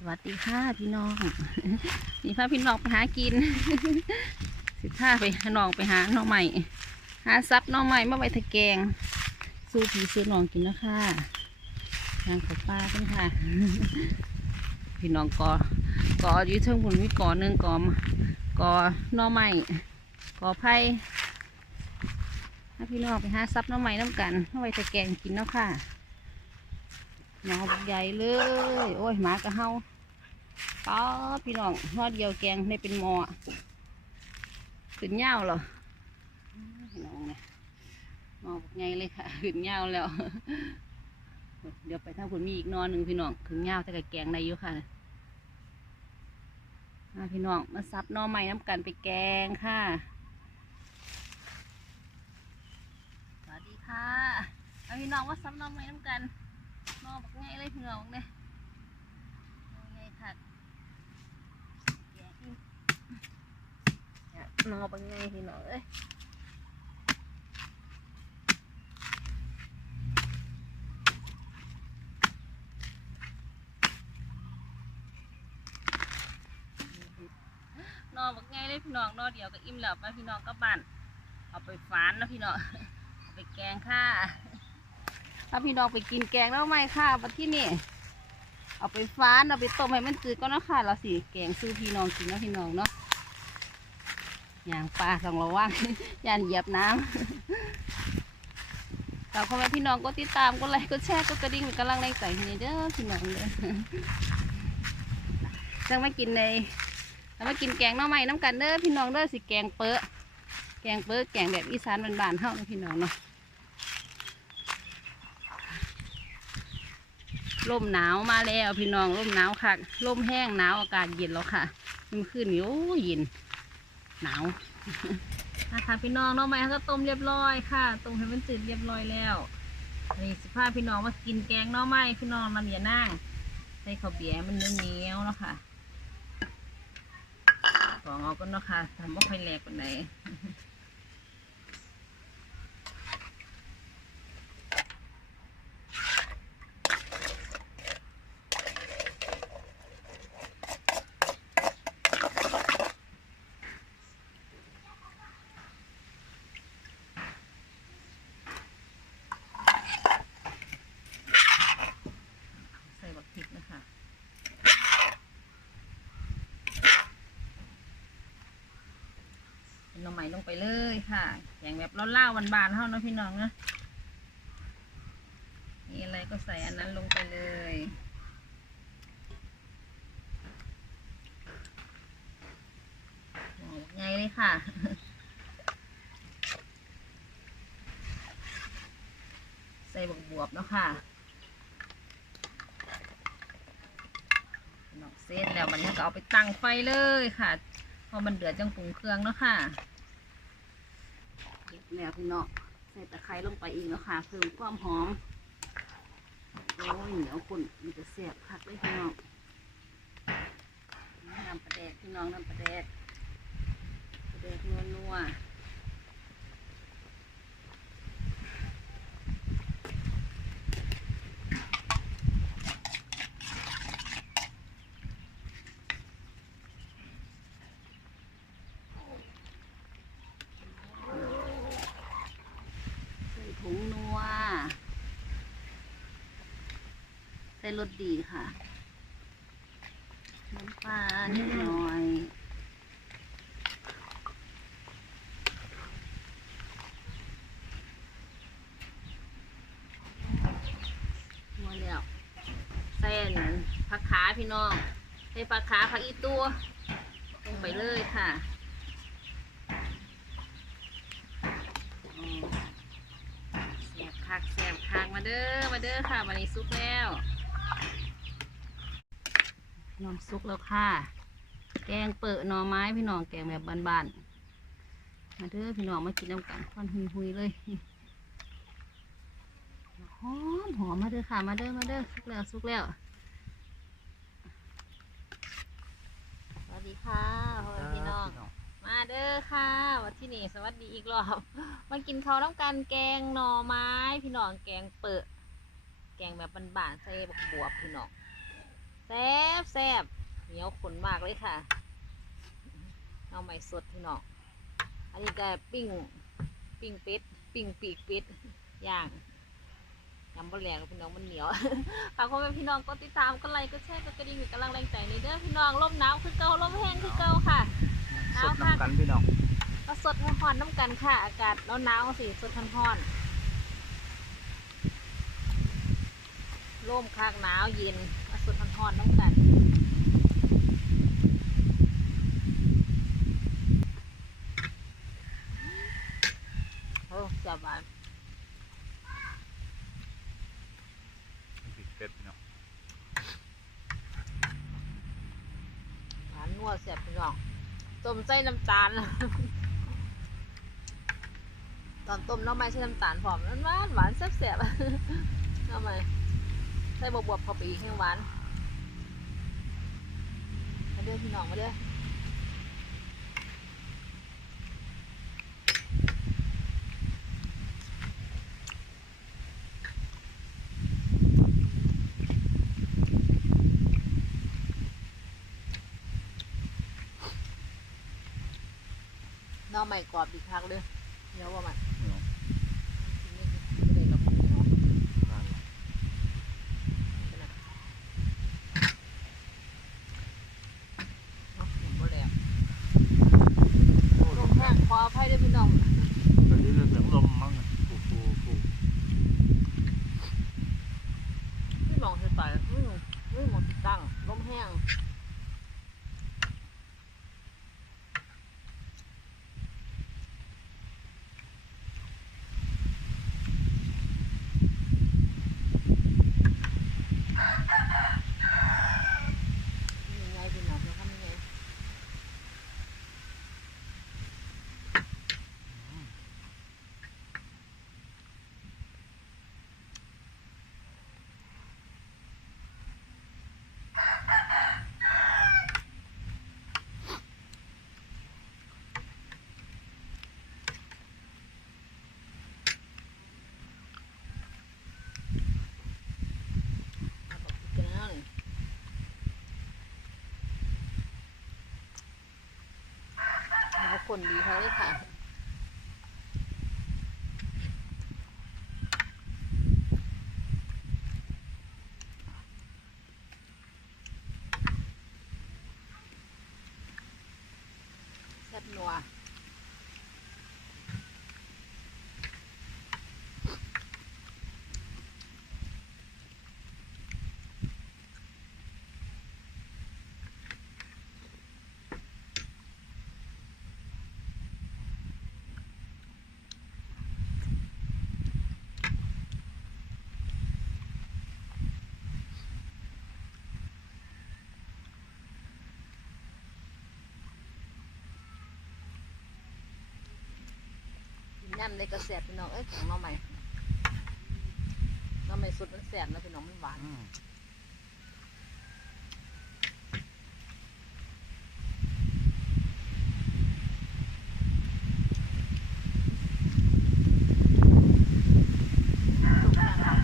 สวัสดีค่ะพี่น้องนี่พาพี่น้องไปหากิน สิท่าไปน้องไปหาน้องใหม่หาซับน้องใหม่มาไว้ทะแกง สู้ผีซื้อน้องกินแล้วค่ะทางเขาป้ากันค่ะ พี่น้องกอกออยู่เทิงผุนมีกอหนึ่งกอมกอหน้องใหม่กอไผ่ถ้พี่น้องไปหาซับน้องใหม่น้ำกันมาไว้ทะแกงกินแล้วค่ะ หนอบักใหญ่เลย โอ้ยหมากระเฮาป้าดพี่น้องทอดเดียวแกงได้เป็นหมอขึ้นเงาเหรอพี่น้องเนี่ยหนอบักใหญ่เลยค่ะขึ้นเงาแล้ว เดี๋ยวไปทาคุณมีอีกนอนหนึ่งพี่น้องขึ้นเงาแต่กับแกงได้อยู่ค่ะพี่น้องมาซับนอใหม่น้ำกันไปแกงค่ะสวัสดีค่ะพี่น้องว่าซับนอใหม่น้ำกัน อบักไงเลยพี่น้องเนี่ยนอไงค่ะแกะอีกเนี่ยนอบักไงพี่น้องเอ้ยนอบักไงเลยพี่น้องนอเดียวก็อิ่มแล้วไปพี่น้องก็บ้านเอาไปฝานนะพี่น้องเอาไปแกงค่ะ ถ้าพี่น้องไปกินแกงแล้วไม่ค่ะบัดที่นี่ เอาไปฟ้านเอาไปต้มให้มันจืดก็นะค่ะเราสิแกงซื้อพี่น้องกินนะพี่น้องเนาะอย่างปลาต้องระวังย่านเหยียบน้ำฝากพ่อแม่พี่น้องก็ติดตามก็ไลค์ก็แชร์ก็กระดิ่งกำลังแรงใจให้เด้อพี่น้องเด้อจังไม่กินในแล้วมากินแกงน้อใหม่น้ำกันเด้อพี่น้องเด้อสิแกงเปื้อแกงเปื้อแกงแบบอีสานบ้านๆเฮาเนะพี่น้องเนาะ ลมหนาวมาแล้วพี่น้องลมหนาวค่ะลมแห้งหนาวอากาศเย็นแล้วค่ะมันขึ้นโอ้ยเย็นหนาวนะคะพี่น้องน้องใหม่เขาก็ต้มเรียบร้อยค่ะต้มให้มันจืดเรียบร้อยแล้วนนี้สิพาพี่น้องมากินแกงน้องไม้พี่น้องมันอย่านั่งใส่ข้าวเบียมันเหนียวๆเนาะค่ะสองเอาก็เนาะค่ะทำว่าค่อยแหลกกว่าไหน ใส่บักพริกนะคะเป็นหน่อไม้ ลงไปเลยค่ะแกงแบบเล่าๆบานๆเท่านะพี่น้องนะนี่อะไรก็ใส่อันนั้นลงไปเลยโอ้ไงเลยค่ะใส่บวบบวบๆเนาะค่ะนอกเส้นแล้วมันก็เอาไปตั้งไฟเลยค่ะ พอมันเดือดจังปรุงเครื่องเนาะค่ะ แล้วพี่น้องใส่ตะไคร้ลงไปอีกแล้วค่ะ เพิ่มความหอมโอ้ยเหนียวขุ่นมันจะเสียบคักเลยพี่น้องน้ำปลาแดกพี่น้องน้ำปลาแดกปลาแดกนัวนัวใส่ผงนัว ใส่รสดีค่ะ น้ำปลานิดหน่อยหมดแล้วเส้นผักขาพี่น้องใส่ผักขาผักอีตัวลงไปเลยค่ะแสบคักแสบคักมาเด้อมาเด้อค่ะวันนี้ซุกแล้ว น้องซุกแล้วค่ะ แกงเปิดหน่อไม้พี่น้องแกงแบบบ้านๆ มาเด้อพี่น้องมากินน้ำกันควันหุยๆเลยหอมหอมมาเด้อค่ะ มาเด้อมาเด้อสุกแล้วสุกแล้ว สวัสดีค่ะพ่อแม่พี่น้อง มาเด้อค่ะ วันที่นี่สวัสดีอีกรอบ มากินข้าวน้ำกันแกงหน่อไม้ พี่น้องแกงเปิด แกงแบบบานๆใส่บวบๆพี่น้องแซ่บแซ่บเหนียวขนมากเลยค่ะเอาใหม่สดพี่น้องอันนี้ก็ปิ้งปิ้งเป็ดปิ้งปีกเป็ดย่างยำบะแหลกพี่น้องมันเหนียวฝากพ่อแม่พี่น้องกดติดตามกดไลค์กดแชร์กดกระดิ่งก็กำลังแรงใจในเด้อพี่น้องลมหนาวคือเกาลมแห้งคือเกาค่ะสดน้ำกันพี่น้องก็สดร้อนน้ำกันค่ะ อากาศหนาวๆสิสดร้อน ร่มคากหนาวเย็นก็สดร้อนๆน้ำกันโอ้สบายปีกเป็ดพี่น้องหวานนัวแซ่บพี่น้องต้มใส่น้ำตาล ตอนต้มน้ำไม่ใช่น้ำตาลผอมหวานหวานแซ่บๆน้ำไม่ ใส่บวบๆเข้าไปอีกแห้งหวานมาเด้อพี่น้องมาเด้อน้องใหม่กรอบอีกครั้งเลยเดี๋ยวว่ามัน เหนียว เด็ดกับพี่น้อง นั่น เนาะผมบ่แล้ว โอ้ ล ล ม ม แห้งขออภัยด้วยพี่น้อง ตอนนี้เรื่องเสียงลมมั้งเนี่ยฟูฟูฟู พี่มองเธอไปอืมอืมมองติด ตั้งลมแห้งนี่ไงพี่น้องจะทำยังไง เอาบอกกินแล้วนี่ แล้วคนดีเขาเลยค่ะ ย่ำในกระแสบพี่น้องเอ้ยของน้องใหม่น้องใหม่สุดมันแสบนะพี่น้องมันหวาน อืม สุกนะคะ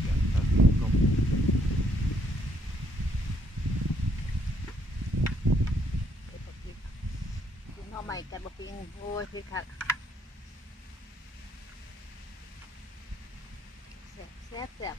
เสียงตอนนี้ลม เอ้ยบอกกิน กินน้องใหม่กัดบะปิงโอ้ยคือคักแสบแสบแสบ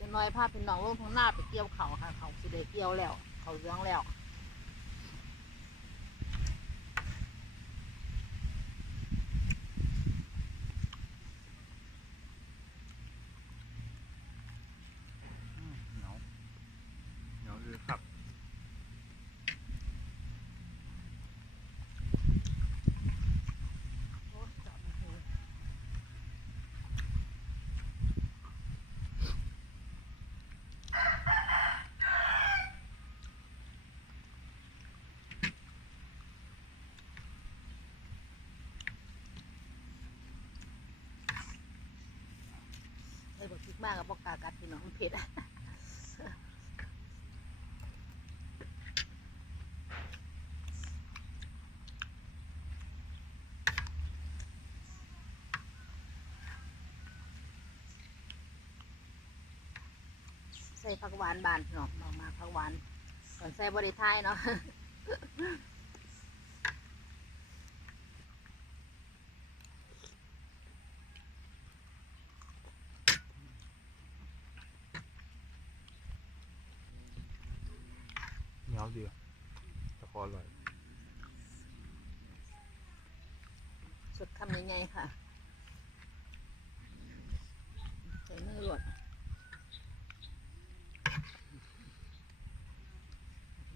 จะ น้อยพาพี่น้องลงทางหน้าไปเกี่ยวเขาค่ะ เขาสิได้เกี่ยวแล้ว เขาเรื่องแล้ว พริกมากกับปกกากัดพี่น้องมันเผ็ดใส่ผักหวานบานพี่น้องเอามาผักหวานก่อนใส่บริทยเนาะ เหนียวดีอะตะคออร่อย สุดคำยังไงค่ะ ใส่มือหลวด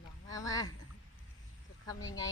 ลองมามาสุดคำยังไง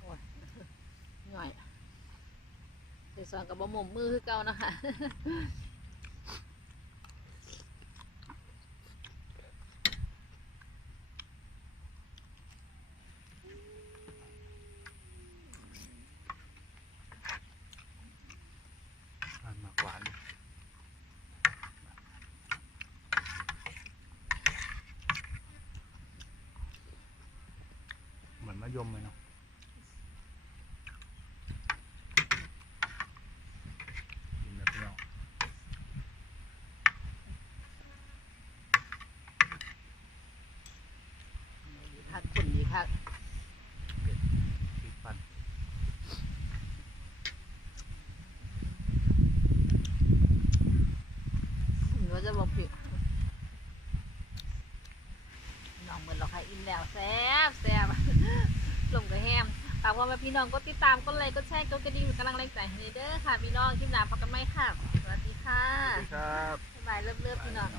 โอ้ย หน่อย ส่ซอนกับบะหม่มมือคือเก่านะคะเหมือนมะยมเลยเนาะกินแบบพี่น้อง ดีคักขุนดีคัก พริกปั่น หนูจะบอกผิดน้องเหมือนเราค่ะอิ่มแล้วแซ่บแซ่บ ลงกระแฮมฝาก พ่อแม่พี่น้องก็ติดตามก็ไลค์ก็แชร์ก็กระดิ่งเป็นกำลังแรงใจให้เด้อค่ะพี่น้องคลิปหน้าพบกันไหมค่ะ สวัสดีค่ะสวัสดีครับบ๊ายบายเลิฟๆพี่น้อง